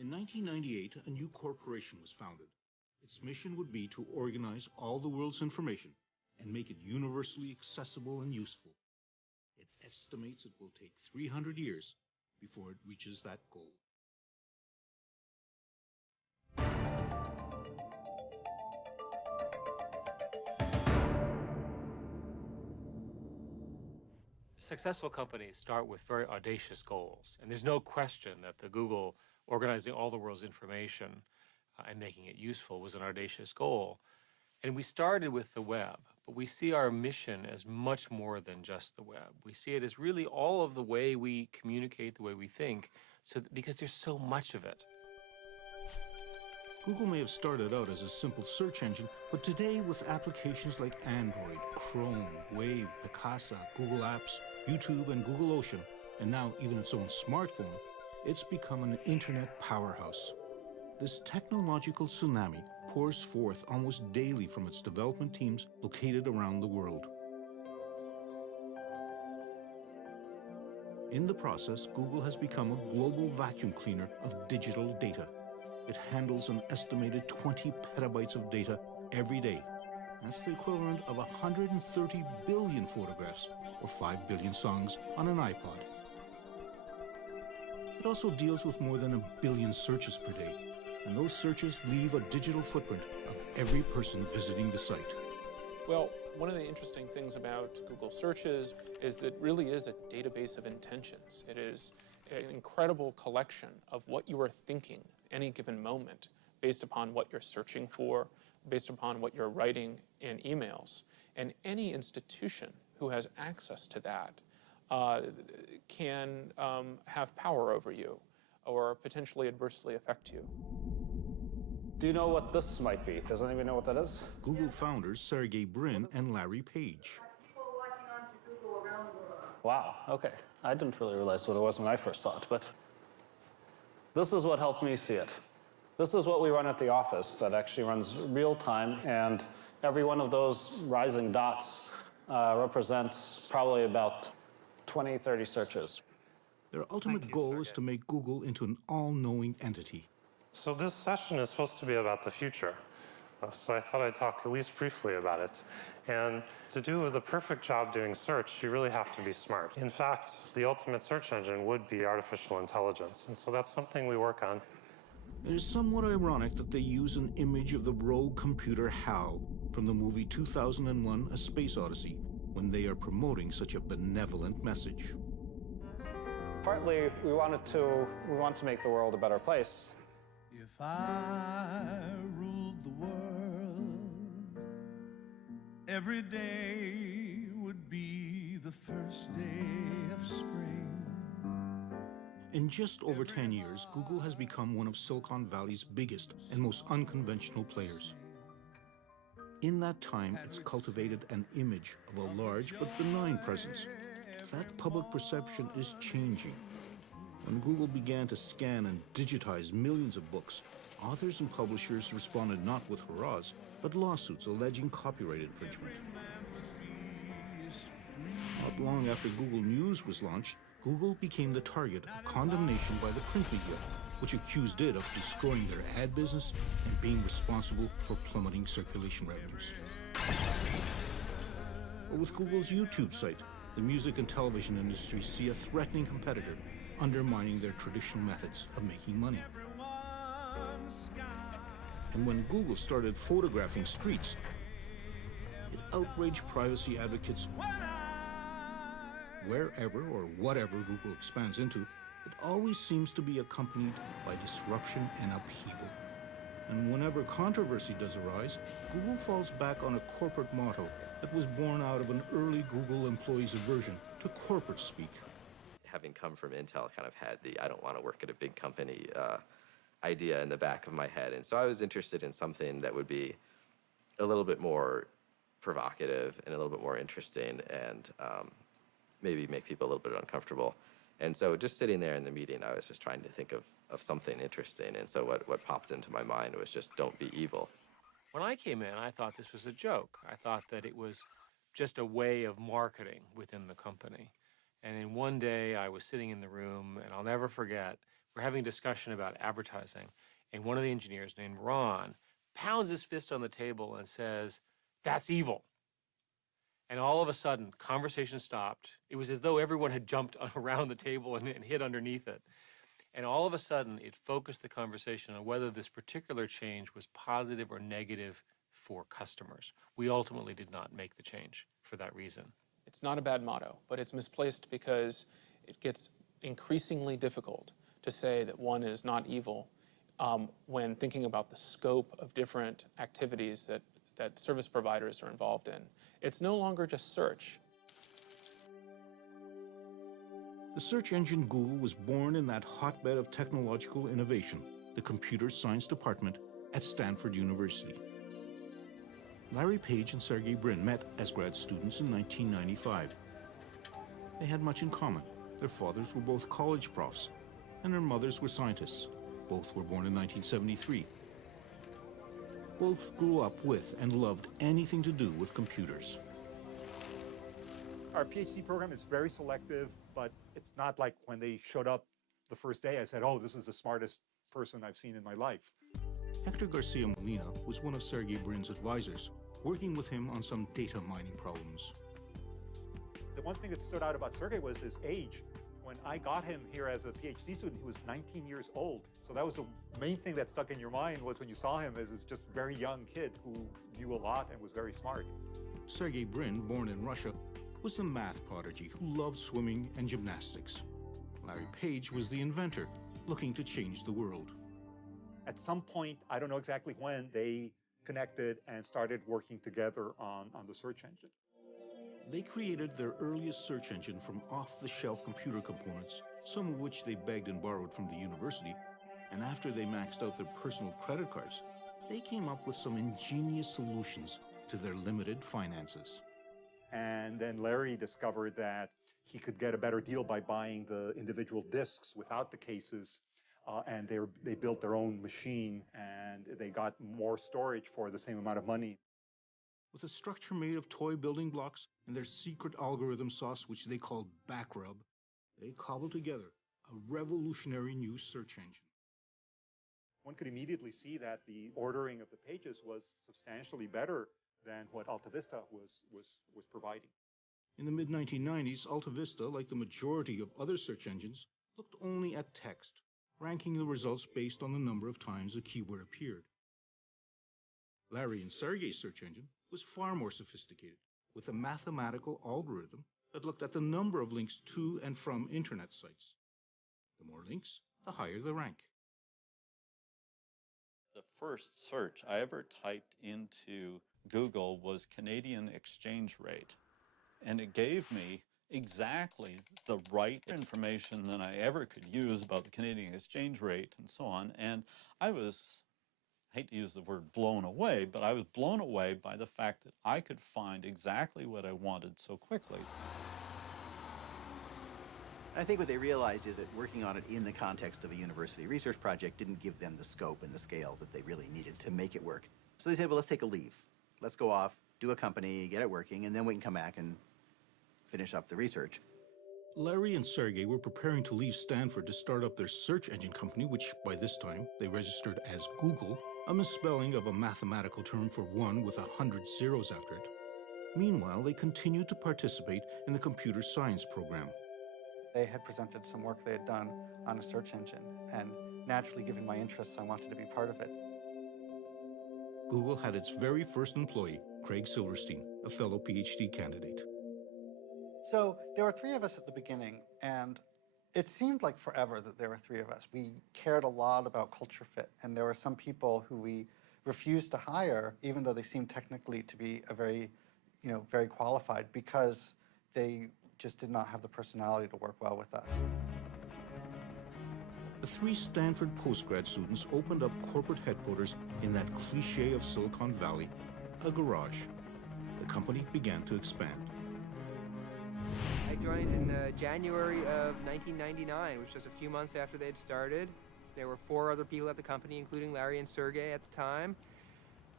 In 1998, a new corporation was founded. Its mission would be to organize all the world's information and make it universally accessible and useful. It estimates it will take 300 years before it reaches that goal. Successful companies start with very audacious goals, and there's no question that the Google organizing all the world's information and making it useful was an audacious goal. And we started with the web, but we see our mission as much more than just the web. We see it as really all of the way we communicate, the way we think, because there's so much of it. Google may have started out as a simple search engine, but today with applications like Android, Chrome, Wave, Picasa, Google Apps, YouTube, and Google Ocean, and now even its own smartphone, it's become an internet powerhouse. This technological tsunami pours forth almost daily from its development teams located around the world. In the process, Google has become a global vacuum cleaner of digital data. It handles an estimated 20 petabytes of data every day. That's the equivalent of 130 billion photographs or 5 billion songs on an iPod. It also deals with more than 1 billion searches per day, and those searches leave a digital footprint of every person visiting the site. Well, one of the interesting things about Google searches is it really is a database of intentions. It is an incredible collection of what you are thinking any given moment based upon what you're searching for, based upon what you're writing in emails. And any institution who has access to that can have power over you or potentially adversely affect you. Do you know what this might be? Does anybody know what that is? Google founders Sergey Brin and Larry Page. Wow, okay. I didn't really realize what it was when I first saw it, but this is what helped me see it. This is what we run at the office that actually runs real time, and every one of those rising dots represents probably about 20, 30 searches. Their ultimate goal is to make Google into an all-knowing entity. So this session is supposed to be about the future. So I thought I'd talk at least briefly about it. And to do the perfect job doing search, you really have to be smart. In fact, the ultimate search engine would be artificial intelligence. And so that's something we work on. It is somewhat ironic that they use an image of the rogue computer HAL from the movie 2001: A Space Odyssey when they are promoting such a benevolent message. Partly, we want to make the world a better place. If I ruled the world, every day would be the first day of spring. In just over 10 years, Google has become one of Silicon Valley's biggest and most unconventional players. In that time, it's cultivated an image of a large but benign presence. That public perception is changing. When Google began to scan and digitize millions of books, authors and publishers responded not with hurrahs, but lawsuits alleging copyright infringement. Not long after Google News was launched, Google became the target of condemnation by the print media, which accused it of destroying their ad business and being responsible for plummeting circulation revenues. But with Google's YouTube site, the music and television industries see a threatening competitor undermining their traditional methods of making money. And when Google started photographing streets, it outraged privacy advocates. Wherever or whatever Google expands into, it always seems to be accompanied by disruption and upheaval. And whenever controversy does arise, Google falls back on a corporate motto that was born out of an early Google employee's aversion to corporate speak. Having come from Intel, kind of had the I don't want to work at a big company idea in the back of my head. And so I was interested in something that would be a little bit more provocative and a little bit more interesting and maybe make people a little bit uncomfortable. And so just sitting there in the meeting, I was just trying to think of something interesting. And so what popped into my mind was just don't be evil. When I came in, I thought this was a joke. I thought that it was just a way of marketing within the company. And then one day I was sitting in the room, and I'll never forget, We're having a discussion about advertising, and one of the engineers named Ron pounds his fist on the table and says, "That's evil." And all of a sudden, conversation stopped. It was as though everyone had jumped around the table and hid underneath it. And all of a sudden, it focused the conversation on whether this particular change was positive or negative for customers. We ultimately did not make the change for that reason. It's not a bad motto, but it's misplaced because it gets increasingly difficult to say that one is not evil when thinking about the scope of different activities that service providers are involved in. It's no longer just search. The search engine Google was born in that hotbed of technological innovation, the Computer Science Department at Stanford University. Larry Page and Sergey Brin met as grad students in 1995. They had much in common. Their fathers were both college profs, and their mothers were scientists. Both were born in 1973. Both grew up with and loved anything to do with computers. Our PhD program is very selective, but it's not like when they showed up the first day, I said, oh, this is the smartest person I've seen in my life. Hector Garcia Molina was one of Sergey Brin's advisors, working with him on some data mining problems. The one thing that stood out about Sergey was his age. When I got him here as a PhD student, he was 19 years old. So that was the main thing that stuck in your mind was when you saw him as this just very young kid who knew a lot and was very smart. Sergey Brin, born in Russia, was the math prodigy who loved swimming and gymnastics. Larry Page was the inventor, looking to change the world. At some point, I don't know exactly when, they connected and started working together on the search engine. They created their earliest search engine from off-the-shelf computer components, some of which they begged and borrowed from the university, and after they maxed out their personal credit cards, they came up with some ingenious solutions to their limited finances. And then Larry discovered that he could get a better deal by buying the individual disks without the cases, and they built their own machine, and they got more storage for the same amount of money. With a structure made of toy building blocks and their secret algorithm sauce, which they called backrub, they cobbled together a revolutionary new search engine. One could immediately see that the ordering of the pages was substantially better than what AltaVista was providing. In the mid-1990s, AltaVista, like the majority of other search engines, looked only at text, ranking the results based on the number of times a keyword appeared. Larry and Sergey's search engine was far more sophisticated, with a mathematical algorithm that looked at the number of links to and from internet sites. The more links, the higher the rank. The first search I ever typed into Google was Canadian exchange rate. And it gave me exactly the right information that I ever could use about the Canadian exchange rate and so on. And I was, I hate to use the word blown away, but I was blown away by the fact that I could find exactly what I wanted so quickly. I think what they realized is that working on it in the context of a university research project didn't give them the scope and the scale that they really needed to make it work. So they said, well, let's take a leave. Let's go off, do a company, get it working, and then we can come back and finish up the research. Larry and Sergey were preparing to leave Stanford to start up their search engine company, which by this time they registered as Google, a misspelling of a mathematical term for one with 100 zeros after it. Meanwhile, they continued to participate in the computer science program. They had presented some work they had done on a search engine, and naturally, given my interests, I wanted to be part of it. Google had its very first employee, Craig Silverstein, a fellow PhD candidate. So there were three of us at the beginning, and it seemed like forever that there were three of us. We cared a lot about culture fit, and there were some people who we refused to hire, even though they seemed technically to be very qualified, because they just did not have the personality to work well with us. The three Stanford postgrad students opened up corporate headquarters in that cliché of Silicon Valley, a garage. The company began to expand. I joined in January of 1999, which was a few months after they had started. There were 4 other people at the company, including Larry and Sergey at the time,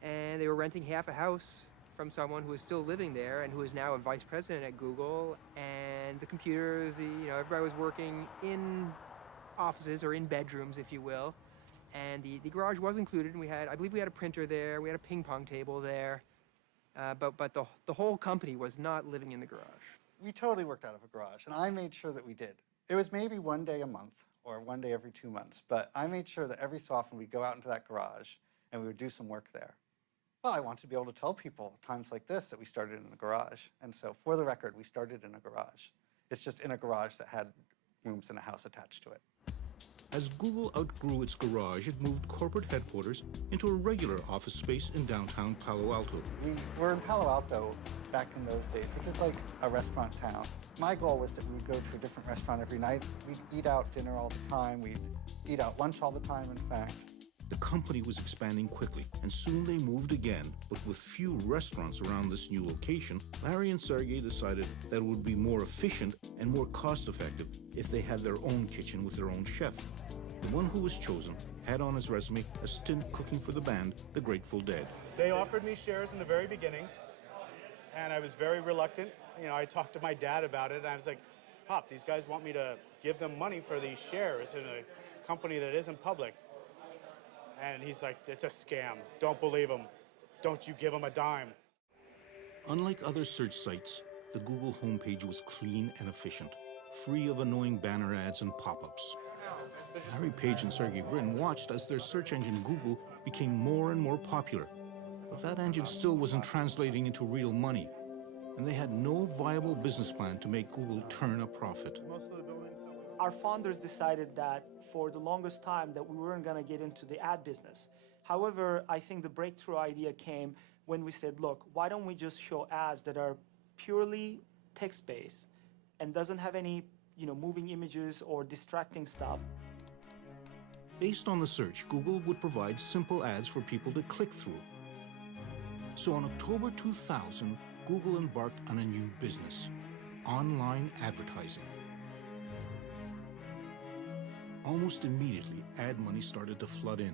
and they were renting half a house from someone who was still living there and who is now a vice president at Google. And the computers, everybody was working in offices, or in bedrooms, if you will. And the garage was included, and I believe we had a printer there, we had a ping pong table there, but the whole company was not living in the garage. We totally worked out of a garage, and I made sure that we did. It was maybe one day a month, or one day every 2 months, but I made sure that every so often we'd go out into that garage, and we would do some work there. Well, I wanted to be able to tell people times like this that we started in a garage, and so for the record, we started in a garage. It's just in a garage that had rooms in a house attached to it. As Google outgrew its garage, it moved corporate headquarters into a regular office space in downtown Palo Alto. We were in Palo Alto back in those days, which is like a restaurant town. My goal was that we would go to a different restaurant every night. We'd eat out dinner all the time. We'd eat out lunch all the time, in fact. The company was expanding quickly, and soon they moved again. But with few restaurants around this new location, Larry and Sergey decided that it would be more efficient and more cost-effective if they had their own kitchen with their own chef. The one who was chosen had on his resume a stint cooking for the band, the Grateful Dead. They offered me shares in the very beginning, and I was very reluctant. You know, I talked to my dad about it, and I was like, Pop, these guys want me to give them money for these shares in a company that isn't public. And he's like, it's a scam. Don't believe them. Don't you give them a dime. Unlike other search sites, the Google homepage was clean and efficient, free of annoying banner ads and pop-ups. Larry Page and Sergey Brin watched as their search engine Google became more and more popular. But that engine still wasn't translating into real money, and they had no viable business plan to make Google turn a profit. Our founders decided that for the longest time that we weren't going to get into the ad business. However, I think the breakthrough idea came when we said, look, why don't we just show ads that are purely text-based and doesn't have any, moving images or distracting stuff. Based on the search, Google would provide simple ads for people to click through. So in October 2000, Google embarked on a new business, online advertising. Almost immediately, ad money started to flood in,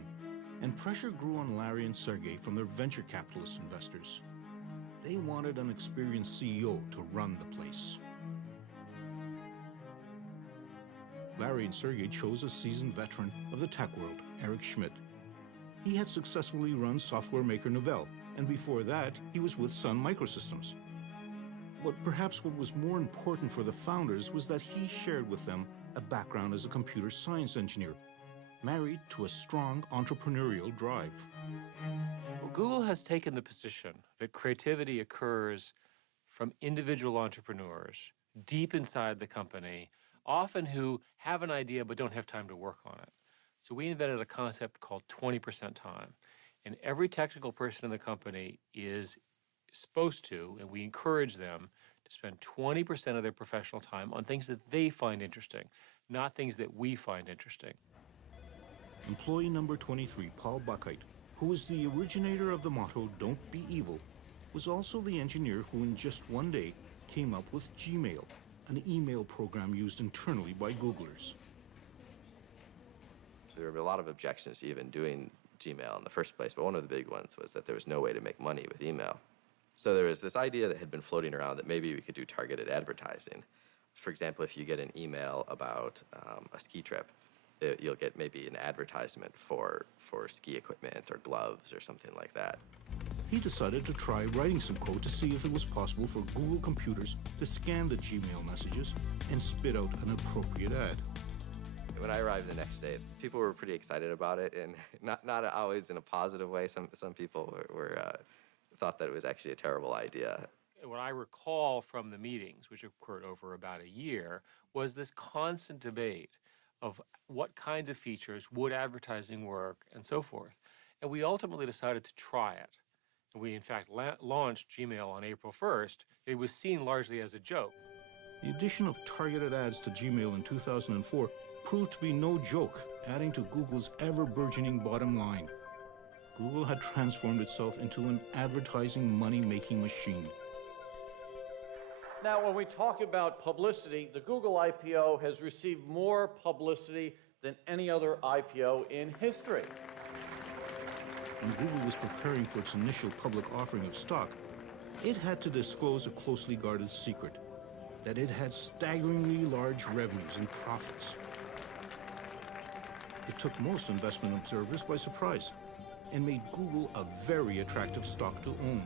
and pressure grew on Larry and Sergey from their venture capitalist investors. They wanted an experienced CEO to run the place. Larry and Sergey chose a seasoned veteran of the tech world, Eric Schmidt. He had successfully run software maker Novell, and before that, he was with Sun Microsystems. But perhaps what was more important for the founders was that he shared with them a background as a computer science engineer, married to a strong entrepreneurial drive. Well, Google has taken the position that creativity occurs from individual entrepreneurs deep inside the company, often who have an idea but don't have time to work on it. So we invented a concept called 20% time. And every technical person in the company is supposed to, and we encourage them to spend 20% of their professional time on things that they find interesting, not things that we find interesting. Employee number 23, Paul Buckheit, who was the originator of the motto, "Don't be evil," was also the engineer who in just one day came up with Gmail, an email program used internally by Googlers. There were a lot of objections to even doing Gmail in the first place, but one of the big ones was that there was no way to make money with email. So there was this idea that had been floating around that maybe we could do targeted advertising. For example, if you get an email about a ski trip, you'll get maybe an advertisement for ski equipment or gloves or something like that. He decided to try writing some code to see if it was possible for Google computers to scan the Gmail messages and spit out an appropriate ad. When I arrived the next day, people were pretty excited about it, and not always in a positive way. Some people thought that it was actually a terrible idea. What I recall from the meetings, which occurred over about a year, was this constant debate of what kinds of features would advertising work and so forth. And we ultimately decided to try it. And we, in fact, launched Gmail on April 1st. It was seen largely as a joke. The addition of targeted ads to Gmail in 2004 proved to be no joke, adding to Google's ever-burgeoning bottom line. Google had transformed itself into an advertising money-making machine. Now, when we talk about publicity, the Google IPO has received more publicity than any other IPO in history. When Google was preparing for its initial public offering of stock, it had to disclose a closely guarded secret, that it had staggeringly large revenues and profits. It took most investment observers by surprise and made Google a very attractive stock to own.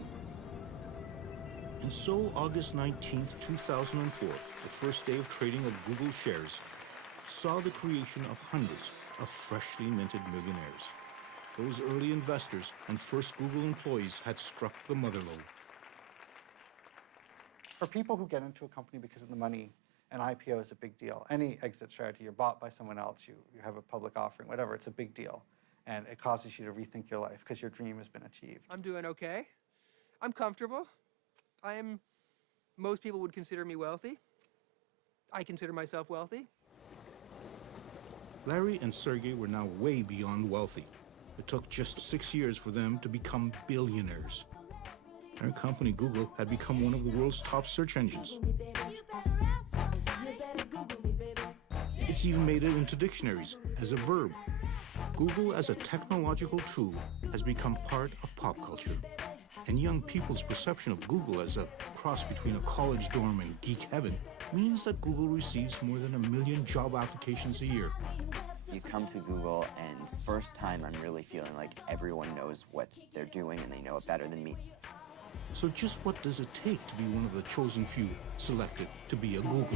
And so August 19th, 2004, the first day of trading of Google shares, saw the creation of hundreds of freshly minted millionaires. Those early investors and first Google employees had struck the motherlode. For people who get into a company because of the money, an IPO is a big deal. Any exit strategy, you're bought by someone else, you have a public offering, whatever, it's a big deal. And it causes you to rethink your life because your dream has been achieved. I'm doing okay. I'm comfortable. Most people would consider me wealthy. I consider myself wealthy. Larry and Sergey were now way beyond wealthy. It took just 6 years for them to become billionaires. Their company, Google, had become one of the world's top search engines. It's even made it into dictionaries as a verb. Google as a technological tool has become part of pop culture. And young people's perception of Google as a cross between a college dorm and geek heaven means that Google receives more than 1 million job applications a year. You come to Google, and first time I'm really feeling like everyone knows what they're doing and they know it better than me. So just what does it take to be one of the chosen few selected to be a Googler?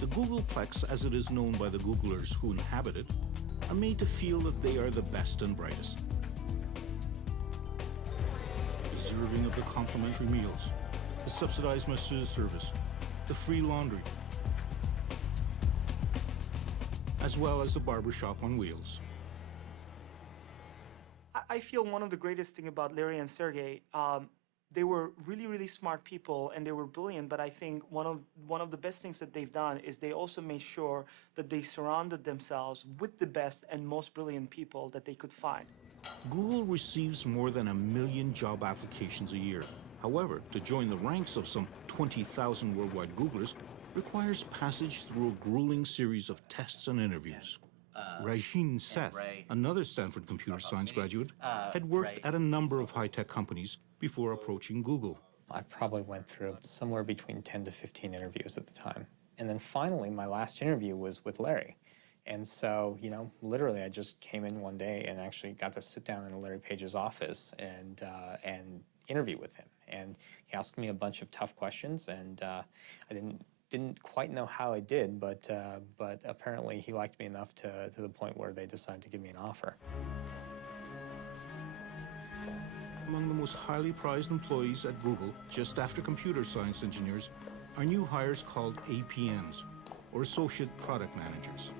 The Googleplex, as it is known by the Googlers who inhabit it, are made to feel that they are the best and brightest. Deserving of the complimentary meals, the subsidized message service, the free laundry, as well as the barbershop on wheels. I feel one of the greatest thing about Larry and Sergey, they were really, really smart people and they were brilliant, but I think one of the best things that they've done is they also made sure that they surrounded themselves with the best and most brilliant people that they could find. Google receives more than 1 million job applications a year. However, to join the ranks of some 20,000 worldwide Googlers requires passage through a grueling series of tests and interviews. Rajin Seth, another Stanford computer science graduate, had worked at a number of high-tech companies before approaching Google. I probably went through somewhere between 10 to 15 interviews at the time. And then finally, my last interview was with Larry. And so, literally I just came in one day and actually got to sit down in Larry Page's office and interview with him. And he asked me a bunch of tough questions, and I didn't quite know how I did, but apparently he liked me enough to the point where they decided to give me an offer. Among the most highly prized employees at Google, just after computer science engineers, are new hires called APMs, or Associate Product Managers.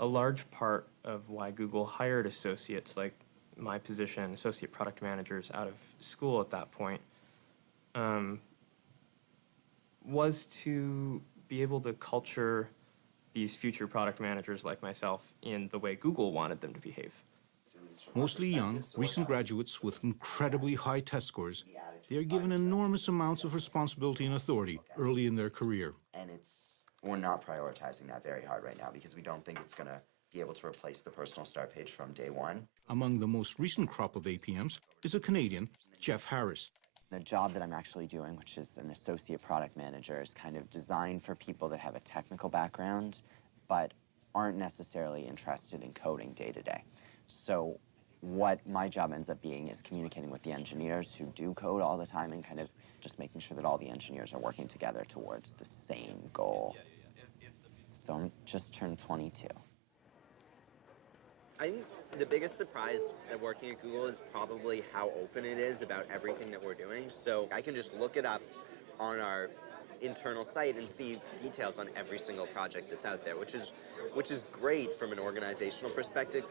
A large part of why Google hired associates like my position, associate product managers, out of school at that point, was to be able to culture these future product managers like myself in the way Google wanted them to behave. Mostly young, recent graduates with incredibly high test scores, they are given enormous amounts of responsibility and authority early in their career. And we're not prioritizing that very hard right now because we don't think it's going to be able to replace the personal start page from day one. Among the most recent crop of APMs is a Canadian, Jeff Harris. The job that I'm actually doing, which is an associate product manager, is kind of designed for people that have a technical background but aren't necessarily interested in coding day to day. So what my job ends up being is communicating with the engineers who do code all the time and kind of just making sure that all the engineers are working together towards the same goal. So I'm just turned 22. I think the biggest surprise at working at Google is probably how open it is about everything that we're doing. So I can just look it up on our internal site and see details on every single project that's out there, which is great from an organizational perspective.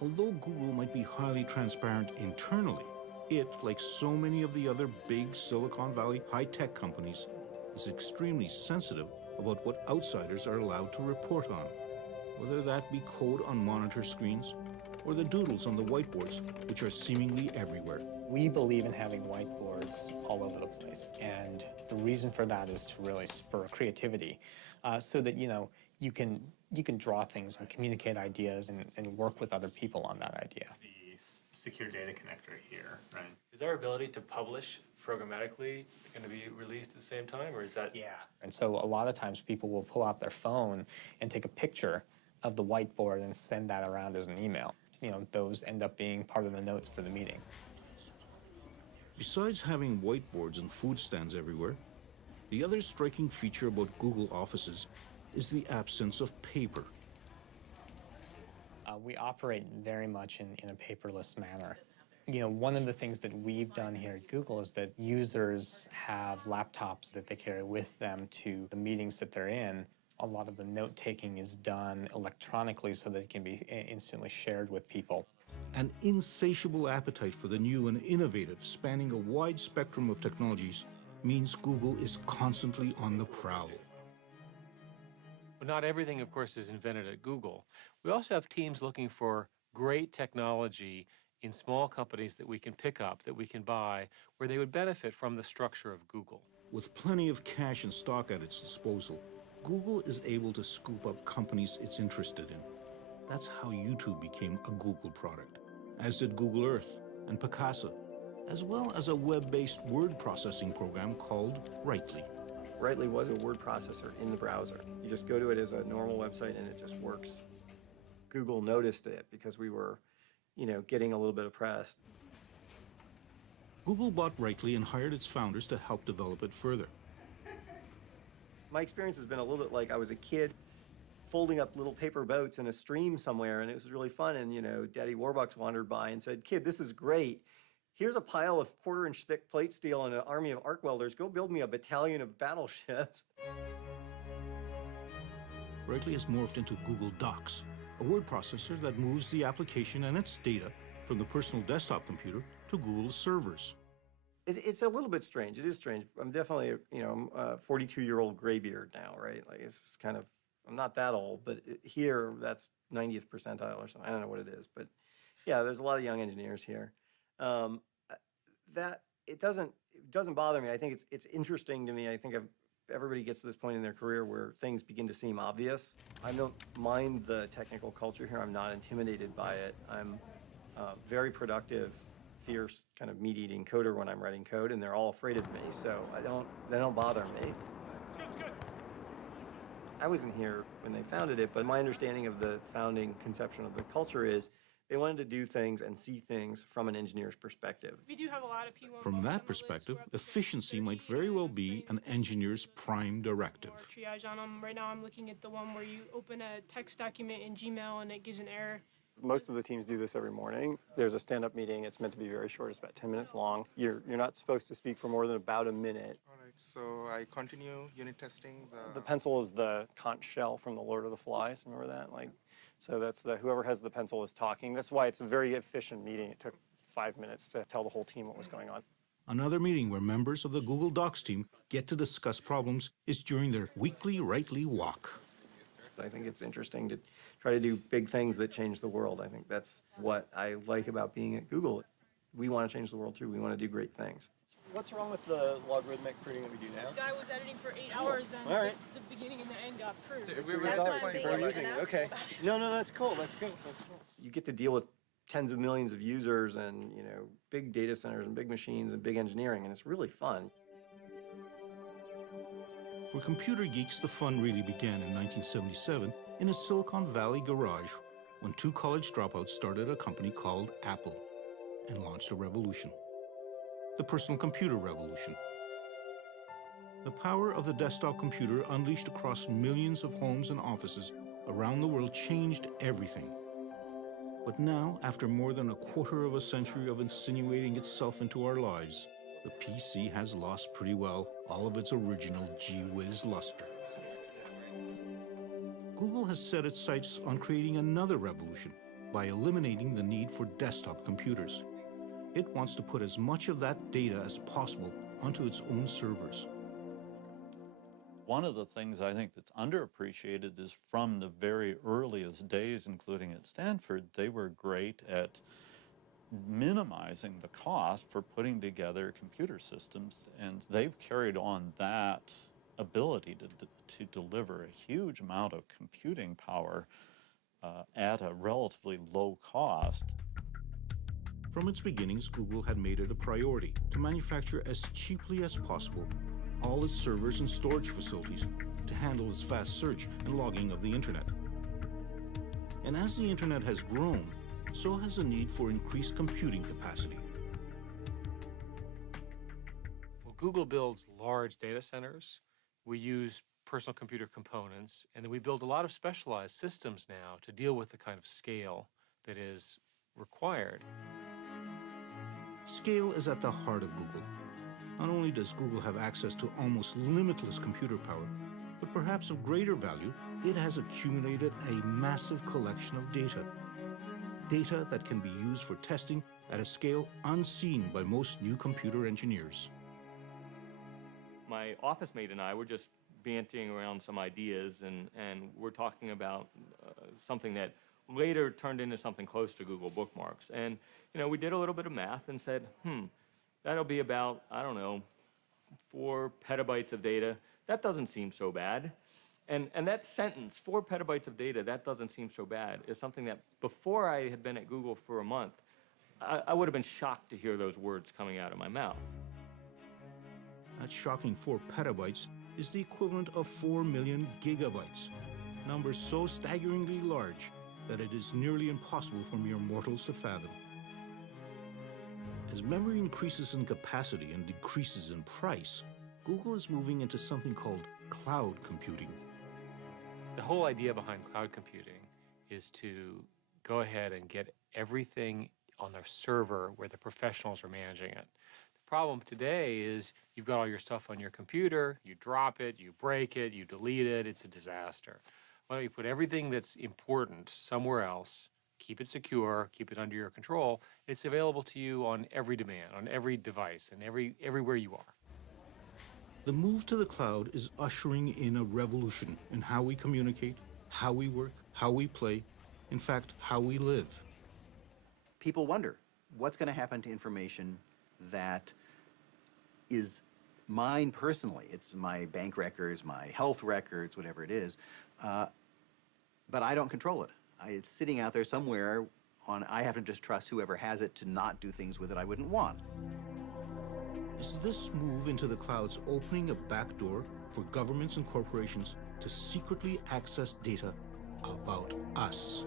Although Google might be highly transparent internally, it, like so many of the other big Silicon Valley high-tech companies, is extremely sensitive about what outsiders are allowed to report on, whether that be code on monitor screens or the doodles on the whiteboards, which are seemingly everywhere. We believe in having whiteboards all over the place, and the reason for that is to really spur creativity, so that you can draw things and communicate ideas and work with other people on that idea. secure data connector here, right? Is our ability to publish programmatically going to be released at the same time, or is that? Yeah. And so a lot of times people will pull out their phone and take a picture of the whiteboard and send that around as an email. You know, those end up being part of the notes for the meeting. Besides having whiteboards and food stands everywhere, the other striking feature about Google Offices is the absence of paper. We operate very much in a paperless manner. You know, one of the things that we've done here at Google is that users have laptops that they carry with them to the meetings that they're in. A lot of the note-taking is done electronically so that it can be instantly shared with people. An insatiable appetite for the new and innovative, spanning a wide spectrum of technologies, means Google is constantly on the prowl. But not everything, of course, is invented at Google. We also have teams looking for great technology in small companies that we can pick up, that we can buy, where they would benefit from the structure of Google. With plenty of cash and stock at its disposal, Google is able to scoop up companies it's interested in. That's how YouTube became a Google product, as did Google Earth and Picasa, as well as a web-based word processing program called Writely. Writely was a word processor in the browser. You just go to it as a normal website and it just works. Google noticed it because we were, getting a little bit of press. Google bought Writely and hired its founders to help develop it further. My experience has been a little bit like I was a kid folding up little paper boats in a stream somewhere, and it was really fun. And, Daddy Warbucks wandered by and said, "Kid, this is great. Here's a pile of quarter-inch thick plate steel and an army of arc welders. Go build me a battalion of battleships." Writely has morphed into Google Docs, a word processor that moves the application and its data from the personal desktop computer to Google's servers. It's a little bit strange. It is strange. I'm definitely, I'm a 42-year-old graybeard now, right? Like, it's kind of, I'm not that old, but here, that's 90th percentile or something. I don't know what it is, but yeah, there's a lot of young engineers here. That it doesn't bother me. I think it's interesting to me. I think everybody gets to this point in their career where things begin to seem obvious. I don't mind the technical culture here. I'm not intimidated by it. I'm very productive, fierce, kind of meat-eating coder when I'm writing code, and they're all afraid of me. So they don't bother me. It's good. I wasn't here when they founded it, but my understanding of the founding conception of the culture is they wanted to do things and see things from an engineer's perspective. We do have a lot of P1. From that perspective, efficiency might very well be an engineer's prime directive. Triage on them. Right now I'm looking at the one where you open a text document in Gmail and it gives an error. Most of the teams do this every morning. There's a stand-up meeting. It's meant to be very short. It's about 10 minutes long. You're not supposed to speak for more than about a minute. All right, so I continue unit testing. The pencil is the conch shell from the Lord of the Flies. Remember that? So that's whoever has the pencil is talking. That's why it's a very efficient meeting. It took 5 minutes to tell the whole team what was going on. Another meeting where members of the Google Docs team get to discuss problems is during their weekly Writely walk. I think it's interesting to try to do big things that change the world. I think that's what I like about being at Google. We want to change the world too. We want to do great things. What's wrong with the logarithmic pruning that we do now? The guy was editing for 8 hours and All right. the beginning and the end got proved. So we're using it. Okay. No, that's cool. That's cool. You get to deal with tens of millions of users and, big data centers and big machines and big engineering, and it's really fun. For computer geeks, the fun really began in 1977 in a Silicon Valley garage when two college dropouts started a company called Apple and launched a revolution. The personal computer revolution. The power of the desktop computer unleashed across millions of homes and offices around the world changed everything. But now, after more than a quarter of a century of insinuating itself into our lives, the PC has lost pretty well all of its original gee-whiz luster. Google has set its sights on creating another revolution by eliminating the need for desktop computers. It wants to put as much of that data as possible onto its own servers. One of the things I think that's underappreciated is from the very earliest days, including at Stanford, they were great at minimizing the cost for putting together computer systems, and they've carried on that ability to deliver a huge amount of computing power at a relatively low cost. From its beginnings, Google had made it a priority to manufacture as cheaply as possible all its servers and storage facilities to handle its fast search and logging of the internet. And as the internet has grown, so has the need for increased computing capacity. Well, Google builds large data centers. We use personal computer components, and then we build a lot of specialized systems now to deal with the kind of scale that is required. Scale is at the heart of Google. Not only does Google have access to almost limitless computer power, but perhaps of greater value, it has accumulated a massive collection of data. Data that can be used for testing at a scale unseen by most new computer engineers. My office mate and I were just banting around some ideas, and we're talking about something that later turned into something close to Google Bookmarks. And, you know, we did a little bit of math and said, that'll be about, I don't know, 4 petabytes of data. That doesn't seem so bad. And that sentence, 4 petabytes of data, that doesn't seem so bad, is something that before I had been at Google for a month, I would have been shocked to hear those words coming out of my mouth. That shocking 4 petabytes is the equivalent of 4 million gigabytes, numbers so staggeringly large that it is nearly impossible for mere mortals to fathom. As memory increases in capacity and decreases in price, Google is moving into something called cloud computing. The whole idea behind cloud computing is to go ahead and get everything on their server where the professionals are managing it. The problem today is you've got all your stuff on your computer, you drop it, you break it, you delete it, it's a disaster. Why don't you put everything that's important somewhere else, keep it secure, keep it under your control, it's available to you on every demand, on every device, and everywhere you are. The move to the cloud is ushering in a revolution in how we communicate, how we work, how we play, in fact, how we live. People wonder, what's going to happen to information that is mine personally? It's my bank records, my health records, whatever it is, but I don't control it. It's sitting out there somewhere, I have to just trust whoever has it to not do things with it I wouldn't want. Is this move into the clouds opening a backdoor for governments and corporations to secretly access data about us?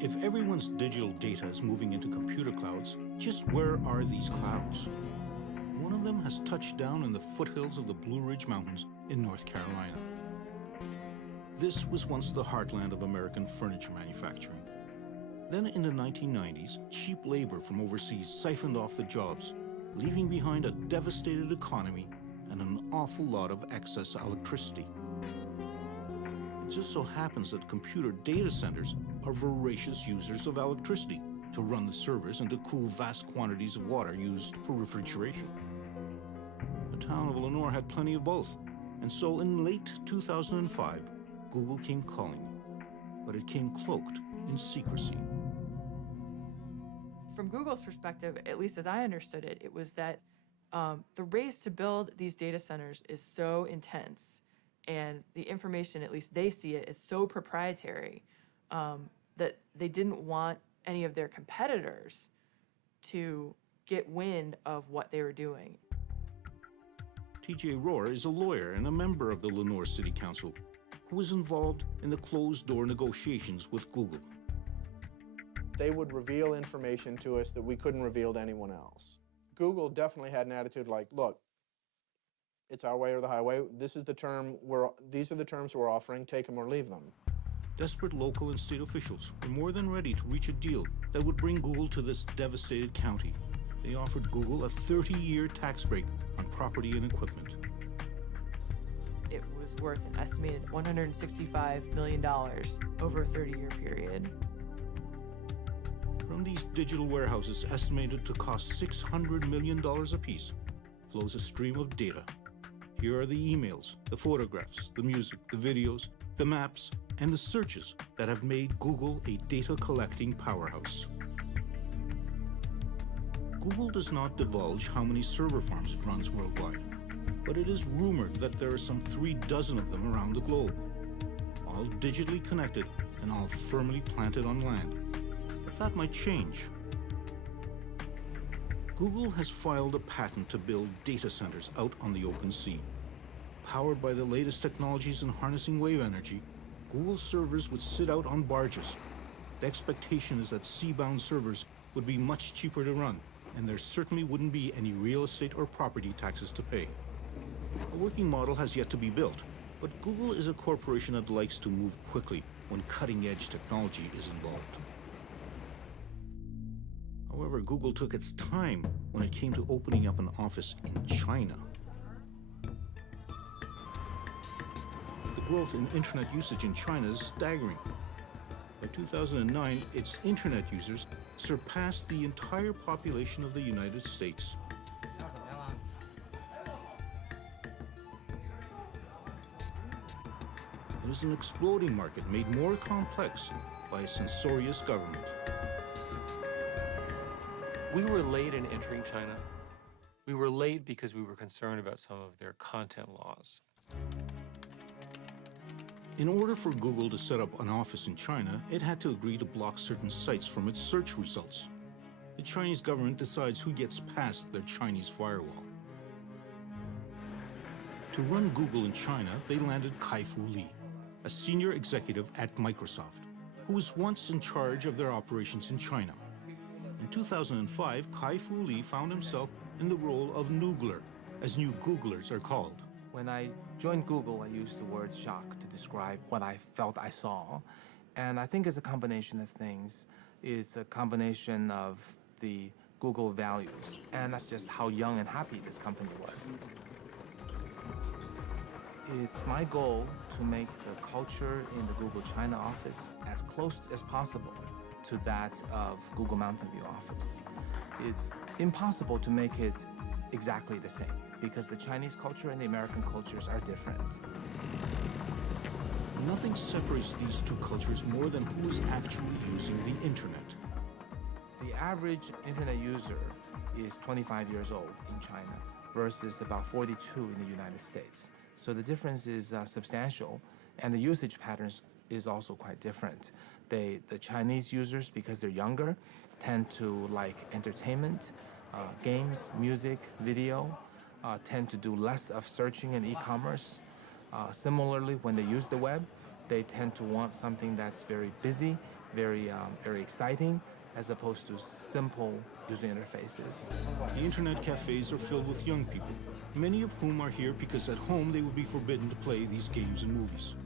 If everyone's digital data is moving into computer clouds, just where are these clouds? One of them has touched down in the foothills of the Blue Ridge Mountains in North Carolina. This was once the heartland of American furniture manufacturing. Then in the 1990s, cheap labor from overseas siphoned off the jobs, leaving behind a devastated economy and an awful lot of excess electricity. It just so happens that computer data centers are voracious users of electricity to run the servers and to cool vast quantities of water used for refrigeration. The town of Lenore had plenty of both, and so in late 2005, Google came calling, but it came cloaked in secrecy. From Google's perspective, at least as I understood it, it was that the race to build these data centers is so intense, and the information, at least they see it, is so proprietary that they didn't want any of their competitors to get wind of what they were doing. T.J. Rohr is a lawyer and a member of the Lenore City Council who was involved in the closed-door negotiations with Google. They would reveal information to us that we couldn't reveal to anyone else. Google definitely had an attitude like, look, it's our way or the highway. These are the terms we're offering. Take them or leave them. Desperate local and state officials were more than ready to reach a deal that would bring Google to this devastated county. They offered Google a 30-year tax break on property and equipment. It was worth an estimated $165 million over a 30-year period. From these digital warehouses estimated to cost $600 million apiece flows a stream of data. Here are the emails, the photographs, the music, the videos, the maps, and the searches that have made Google a data collecting powerhouse. Google does not divulge how many server farms it runs worldwide, but it is rumored that there are some 36 of them around the globe, all digitally connected and all firmly planted on land. But that might change. Google has filed a patent to build data centers out on the open sea. Powered by the latest technologies in harnessing wave energy, Google servers would sit out on barges. The expectation is that sea-bound servers would be much cheaper to run, and there certainly wouldn't be any real estate or property taxes to pay. A working model has yet to be built, but Google is a corporation that likes to move quickly when cutting-edge technology is involved. However, Google took its time when it came to opening up an office in China. The growth in internet usage in China is staggering. By 2009, its internet users surpassed the entire population of the United States. It is an exploding market made more complex by a censorious government. We were late in entering China. We were late because we were concerned about some of their content laws. In order for Google to set up an office in China, it had to agree to block certain sites from its search results. The Chinese government decides who gets past their Chinese firewall. To run Google in China, they landed Kai-Fu Lee, a senior executive at Microsoft, who was once in charge of their operations in China. In 2005, Kai-Fu Lee found himself in the role of Noogler, as new Googlers are called. When I joined Google, I used the word shock to describe what I felt I saw. And I think it's a combination of things. It's a combination of the Google values, and that's just how young and happy this company was. It's my goal to make the culture in the Google China office as close as possible to that of Google Mountain View office. It's impossible to make it exactly the same because the Chinese culture and the American cultures are different. Nothing separates these two cultures more than who is actually using the internet. The average internet user is 25 years old in China versus about 42 in the United States. So the difference is substantial, and the usage patterns is also quite different. The Chinese users, because they're younger, tend to like entertainment, games, music, video, tend to do less of searching and e-commerce. Similarly, when they use the web, they tend to want something that's very busy, very exciting, as opposed to simple user interfaces. The internet cafes are filled with young people, many of whom are here because at home they would be forbidden to play these games and movies.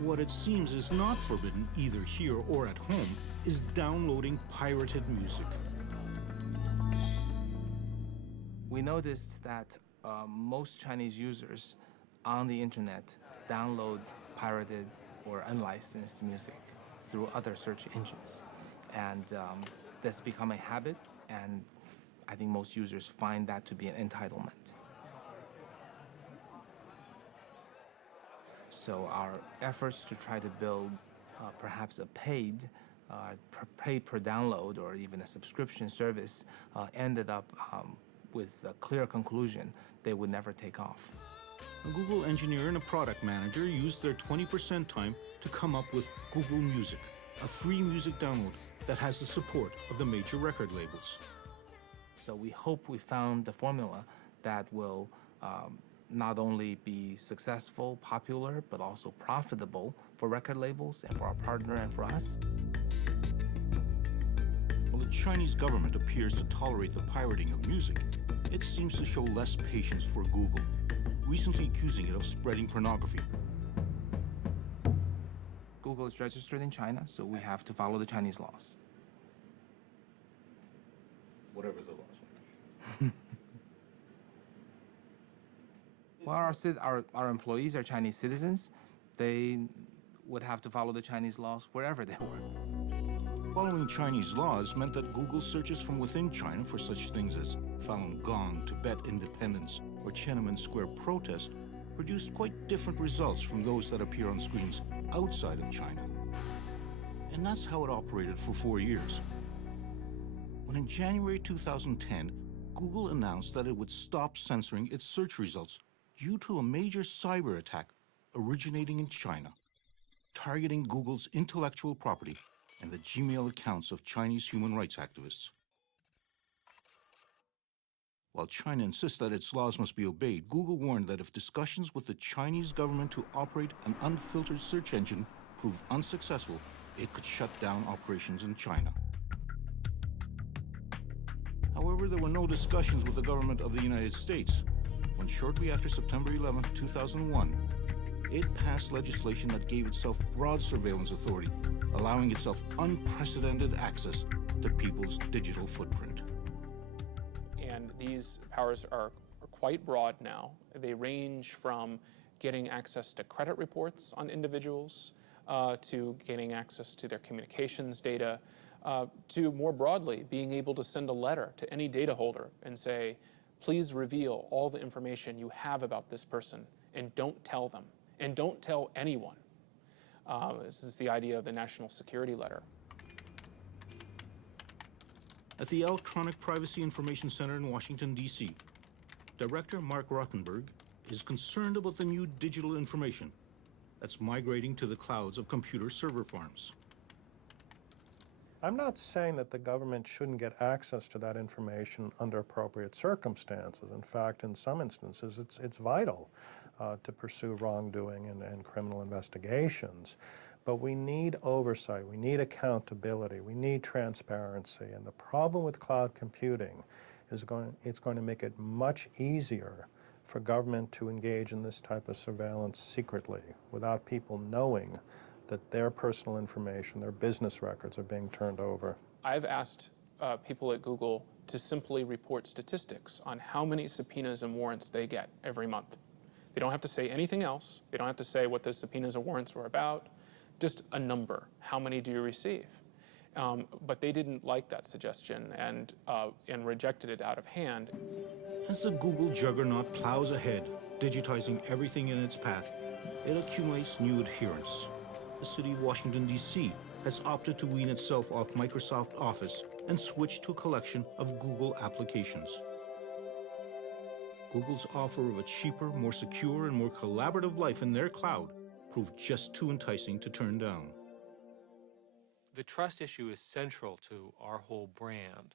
What it seems is not forbidden either here or at home is downloading pirated music. We noticed that most Chinese users on the internet download pirated or unlicensed music through other search engines. And that's become a habit, and I think most users find that to be an entitlement. So our efforts to try to build perhaps a paid per download or even a subscription service ended up with a clear conclusion they would never take off. A Google engineer and a product manager used their 20% time to come up with Google Music, a free music download that has the support of the major record labels. So we hope we found the formula that will not only be successful, popular, but also profitable for record labels and for our partner and for us. While the Chinese government appears to tolerate the pirating of music, it seems to show less patience for Google, recently accusing it of spreading pornography. Google is registered in China, so we have to follow the Chinese laws. Whatever the laws. Well, our employees are Chinese citizens. They would have to follow the Chinese laws wherever they were. Following Chinese laws meant that Google searches from within China for such things as Falun Gong, Tibet independence, or Tiananmen Square protest produced quite different results from those that appear on screens outside of China. And that's how it operated for 4 years. When in January 2010, Google announced that it would stop censoring its search results due to a major cyber attack originating in China, targeting Google's intellectual property and the Gmail accounts of Chinese human rights activists. While China insists that its laws must be obeyed, Google warned that if discussions with the Chinese government to operate an unfiltered search engine prove unsuccessful, it could shut down operations in China. However, there were no discussions with the government of the United States when shortly after September 11, 2001, it passed legislation that gave itself broad surveillance authority, allowing itself unprecedented access to people's digital footprint. And these powers are quite broad now. They range from getting access to credit reports on individuals, to getting access to their communications data, to more broadly being able to send a letter to any data holder and say, please reveal all the information you have about this person and don't tell them, and don't tell anyone. This is the idea of the National Security Letter. At the Electronic Privacy Information Center in Washington, D.C., Director Mark Rottenberg is concerned about the new digital information that's migrating to the clouds of computer server farms. I'm not saying that the government shouldn't get access to that information under appropriate circumstances. In fact, in some instances, it's vital to pursue wrongdoing and criminal investigations. But we need oversight, we need accountability, we need transparency. And the problem with cloud computing is it's going to make it much easier for government to engage in this type of surveillance secretly without people knowing that their personal information, their business records are being turned over. I've asked people at Google to simply report statistics on how many subpoenas and warrants they get every month. They don't have to say anything else. They don't have to say what the subpoenas and warrants were about. Just a number. How many do you receive? But they didn't like that suggestion and rejected it out of hand. As the Google juggernaut plows ahead, digitizing everything in its path, it accumulates new adherents. The city of Washington, D.C. has opted to wean itself off Microsoft Office and switch to a collection of Google applications. Google's offer of a cheaper, more secure, and more collaborative life in their cloud proved just too enticing to turn down. The trust issue is central to our whole brand.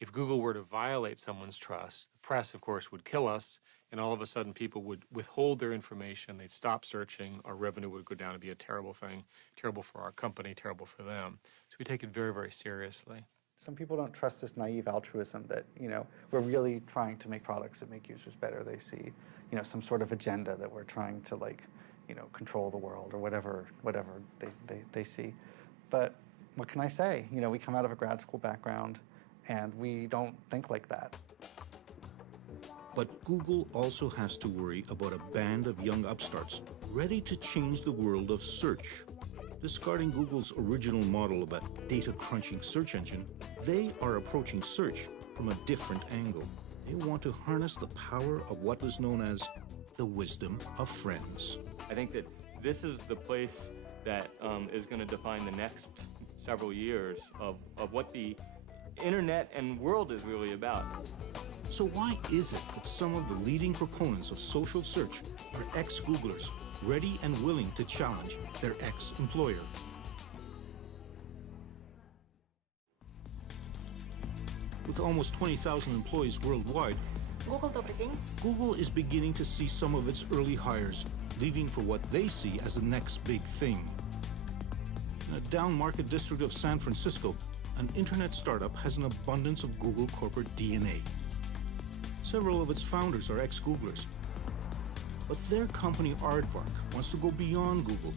If Google were to violate someone's trust, the press, of course, would kill us, and all of a sudden people would withhold their information, they'd stop searching, our revenue would go down, it'd be a terrible thing, terrible for our company, terrible for them. So we take it very, very seriously. Some people don't trust this naive altruism that, we're really trying to make products that make users better. They see, some sort of agenda that we're trying to control the world or whatever they see. But what can I say? We come out of a grad school background and we don't think like that. But Google also has to worry about a band of young upstarts ready to change the world of search. Discarding Google's original model of a data-crunching search engine, they are approaching search from a different angle. They want to harness the power of what was known as the wisdom of friends. I think that this is the place that is going to define the next several years of what the internet and world is really about. So why is it that some of the leading proponents of social search are ex-Googlers, ready and willing to challenge their ex-employer? With almost 20,000 employees worldwide, Google is beginning to see some of its early hires leaving for what they see as the next big thing. In a down-market district of San Francisco, an internet startup has an abundance of Google corporate DNA. Several of its founders are ex-Googlers. But their company, Aardvark, wants to go beyond Google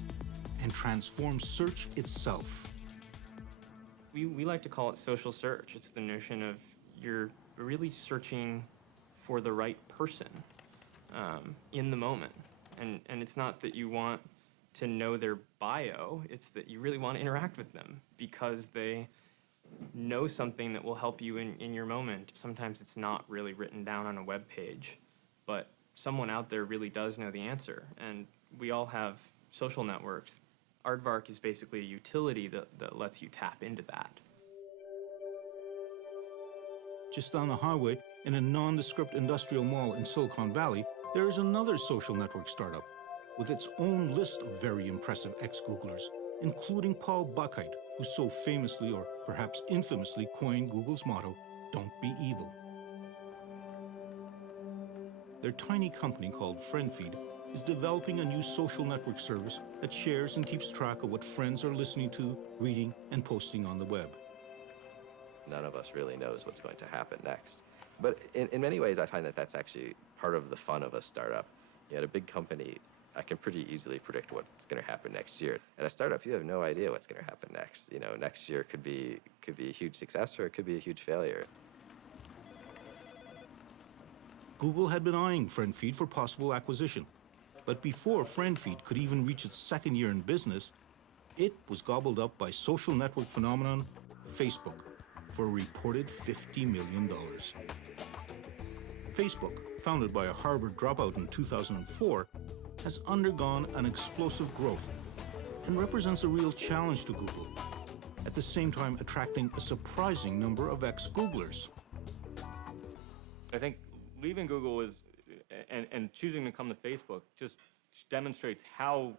and transform search itself. We like to call it social search. It's the notion of you're really searching for the right person in the moment. And it's not that you want to know their bio, it's that you really want to interact with them because they know something that will help you in your moment. Sometimes it's not really written down on a web page, but someone out there really does know the answer. And we all have social networks. Aardvark is basically a utility that lets you tap into that. Just down the highway, in a nondescript industrial mall in Silicon Valley, there is another social network startup with its own list of very impressive ex-Googlers, including Paul Buchheit, who so famously, or perhaps infamously, coined Google's motto, "Don't be evil." Their tiny company called FriendFeed is developing a new social network service that shares and keeps track of what friends are listening to, reading, and posting on the web. None of us really knows what's going to happen next. But in many ways, I find that that's actually part of the fun of a startup. At a big company, I can pretty easily predict what's going to happen next year. At a startup, you have no idea what's going to happen next. Next year could be a huge success or it could be a huge failure. Google had been eyeing FriendFeed for possible acquisition. But before FriendFeed could even reach its second year in business, it was gobbled up by social network phenomenon Facebook for a reported $50 million. Facebook, founded by a Harvard dropout in 2004, has undergone an explosive growth and represents a real challenge to Google, at the same time attracting a surprising number of ex-Googlers. I think leaving Google is, and choosing to come to Facebook just demonstrates how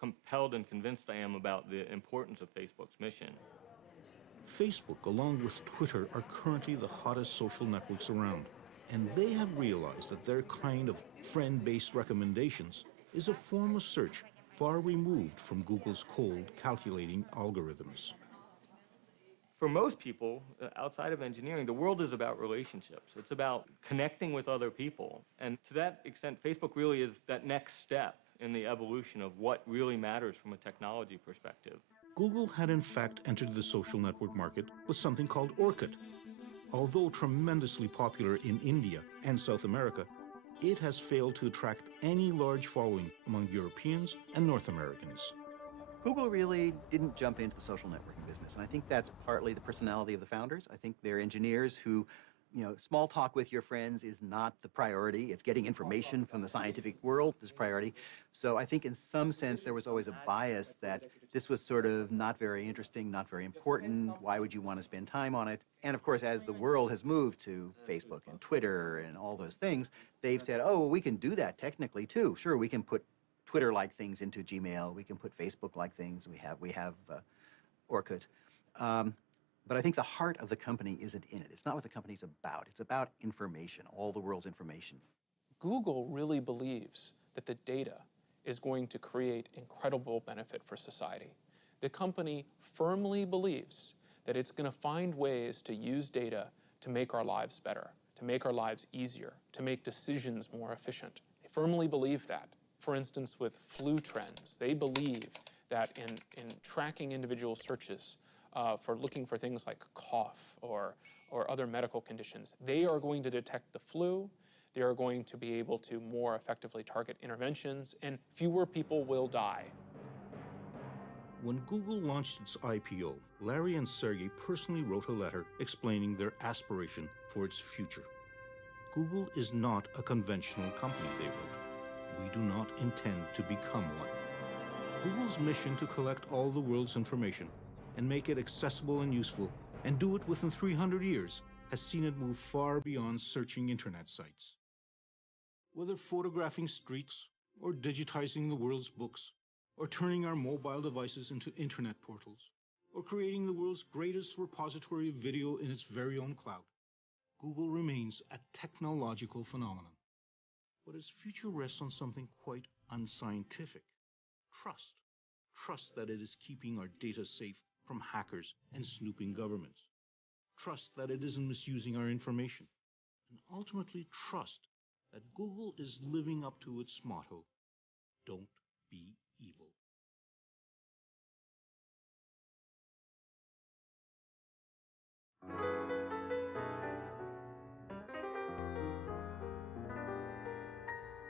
compelled and convinced I am about the importance of Facebook's mission. Facebook, along with Twitter, are currently the hottest social networks around, and they have realized that their kind of friend-based recommendations is a form of search far removed from Google's cold, calculating algorithms. For most people, outside of engineering, the world is about relationships. It's about connecting with other people. And to that extent, Facebook really is that next step in the evolution of what really matters from a technology perspective. Google had in fact entered the social network market with something called Orkut. Although tremendously popular in India and South America, it has failed to attract any large following among Europeans and North Americans. Google really didn't jump into the social networking business, and I think that's partly the personality of the founders. I think they're engineers who, small talk with your friends is not the priority. It's getting information from the scientific world is priority. So I think in some sense there was always a bias that this was sort of not very interesting, not very important. Why would you want to spend time on it? And of course, as the world has moved to Facebook and Twitter and all those things, they've said, oh, well, we can do that technically too. Sure, we can put Twitter-like things into Gmail. We can put Facebook-like things. We have Orkut. But I think the heart of the company isn't in it. It's not what the company's about. It's about information, all the world's information. Google really believes that the data is going to create incredible benefit for society. The company firmly believes that it's going to find ways to use data to make our lives better, to make our lives easier, to make decisions more efficient. They firmly believe that. For instance, with flu trends, they believe that in tracking individual searches for looking for things like cough or other medical conditions, they are going to detect the flu, they are going to be able to more effectively target interventions, and fewer people will die. When Google launched its IPO, Larry and Sergey personally wrote a letter explaining their aspiration for its future. Google is not a conventional company, they wrote. We do not intend to become one. Google's mission to collect all the world's information and make it accessible and useful, and do it within 300 years, has seen it move far beyond searching internet sites. Whether photographing streets, or digitizing the world's books, or turning our mobile devices into internet portals, or creating the world's greatest repository of video in its very own cloud, Google remains a technological phenomenon. But its future rests on something quite unscientific. Trust. Trust that it is keeping our data safe from hackers and snooping governments. Trust that it isn't misusing our information. And ultimately trust that Google is living up to its motto, don't be evil.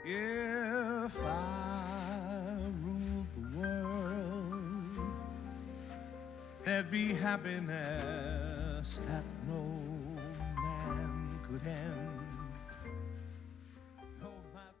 If I ruled the world, there'd be happiness that